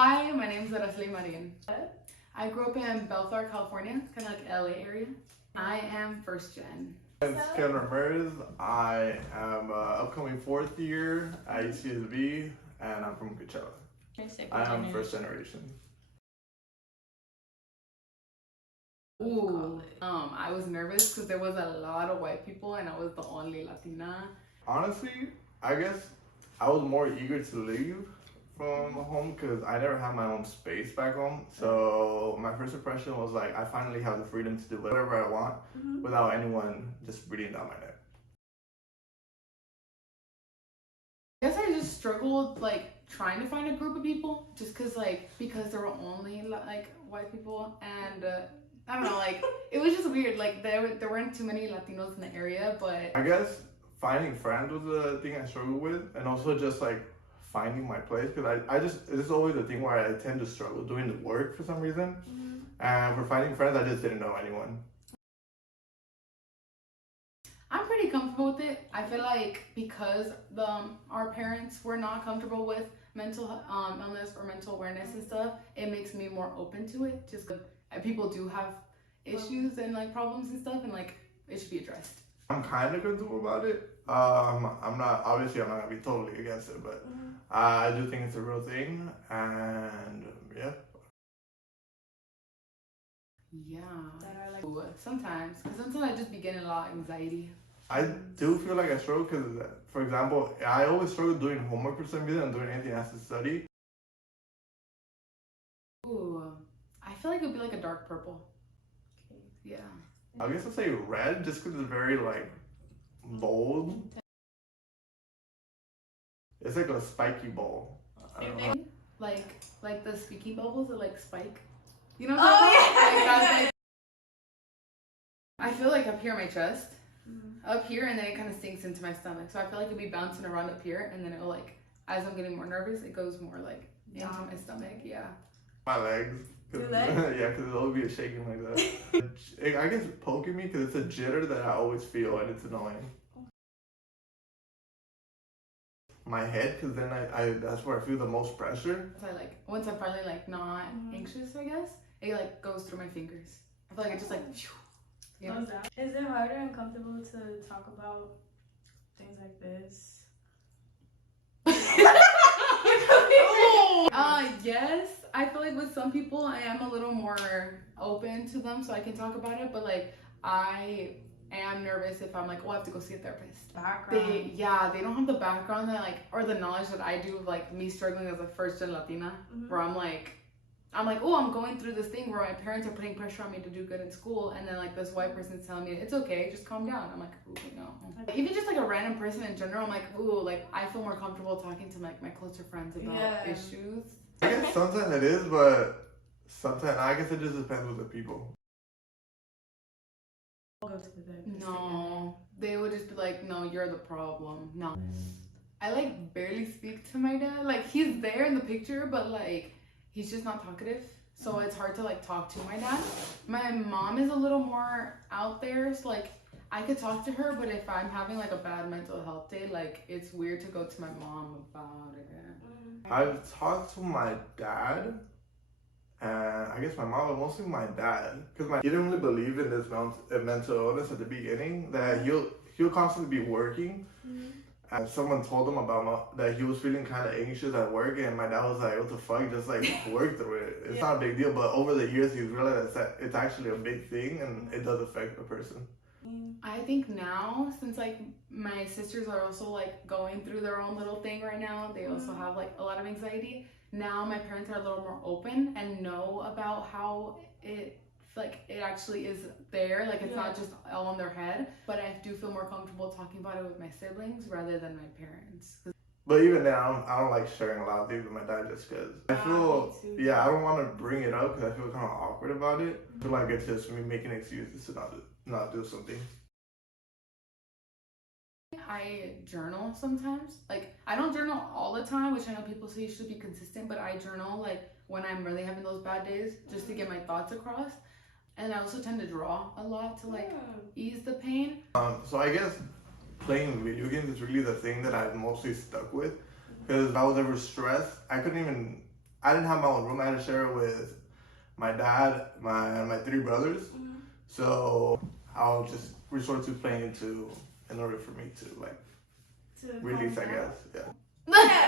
Hi, my name is TheLatinxMind. I grew up in Bellflower, California, kind of like LA area. I am first gen. It's Kevin Ramirez. I am upcoming fourth year at UCSB, and I'm from Coachella. I am first generation. Ooh, I was nervous because there was a lot of white people and I was the only Latina. Honestly, I guess I was more eager to leave from home because I never had my own space back home. So my first impression was like, I finally have the freedom to do whatever I want without anyone just breathing down my neck. I guess I just struggled like trying to find a group of people just because there were only like white people and I don't know, like it was just weird. Like there weren't too many Latinos in the area, but I guess finding friends was the thing I struggled with, and also just like finding my place because this is always the thing where I tend to struggle doing the work for some reason. And for finding friends, I just didn't know anyone. I'm pretty comfortable with it. I feel like because our parents were not comfortable with mental illness or mental awareness and stuff, it makes me more open to it. Just because people do have issues and like problems and stuff, and like it should be addressed. I'm kind of comfortable about it. I'm not gonna be totally against it, but I do think it's a real thing, and yeah. Yeah. Sometimes I just be getting a lot of anxiety. I do feel like I struggle because, for example, I always struggle doing homework for some reason and doing anything I have to study. Ooh, I feel like it would be like a dark purple. Okay. Yeah. I guess I'll say red just because it's very like bold. It's like a spiky ball. Like the speaking bubbles that like spike. You know what I'm talking about? Like, I feel like up here in my chest, up here, and then it kind of sinks into my stomach. So I feel like it'll be bouncing around up here, and then it'll like, as I'm getting more nervous, it goes more like into my stomach. Yeah. My legs. Your legs? Yeah, because it'll always be shaking like that. I guess it's poking me because it's a jitter that I always feel, and it's annoying. My head, because then I that's where I feel the most pressure. So once I'm finally like not anxious, I guess it like goes through my fingers. I feel like it just like. Yeah. Is it harder and comfortable to talk about things like this? Yes. I feel like with some people I am a little more open to them, so I can talk about it. But like I am nervous if I'm like, oh, I have to go see a therapist. Background. They don't have the background that like, or the knowledge that I do of like me struggling as a first gen Latina, where I'm like, oh, I'm going through this thing where my parents are putting pressure on me to do good in school, and then like this white person's telling me it's okay, just calm down. I'm like, ooh, no. Even just like a random person in general, I'm like, ooh, like I feel more comfortable talking to like my closer friends about issues. I guess sometimes it is, but sometimes I guess it just depends with the people. No, they would just be like, no, you're the problem. No. I like barely speak to my dad. Like he's there in the picture, but like he's just not talkative, so it's hard to like talk to my dad. My mom is a little more out there, so like I could talk to her, but if I'm having like a bad mental health day, like it's weird to go to my mom about it. I've talked to my dad, and I guess my mom, but mostly my dad, because he didn't really believe in this mental illness at the beginning, that he'll constantly be working. And someone told him about that he was feeling kind of anxious at work, and my dad was like, what the fuck, just like work through it. It's not a big deal, but over the years he's realized that it's actually a big thing, and it does affect the person. I think now, since like my sisters are also like going through their own little thing right now, they also have like a lot of anxiety. Now my parents are a little more open and know about how it actually is there, like it's not just all in their head. But I do feel more comfortable talking about it with my siblings rather than my parents. But even then, I don't like sharing a lot of things with my dad just because I feel, I don't want to bring it up because I feel kind of awkward about it. I feel like it's just me making excuses to not do something. I journal sometimes. Like I don't journal all the time, which I know people say you should be consistent, but I journal like when I'm really having those bad days just to get my thoughts across. And I also tend to draw a lot to like ease the pain. So I guess playing video games is really the thing that I've mostly stuck with, because if I was ever stressed, I I didn't have my own room. I had to share it with my dad, my 3 brothers. Mm-hmm. So I'll just resort to playing in order for me to like To release, I calm down. guess. Yeah.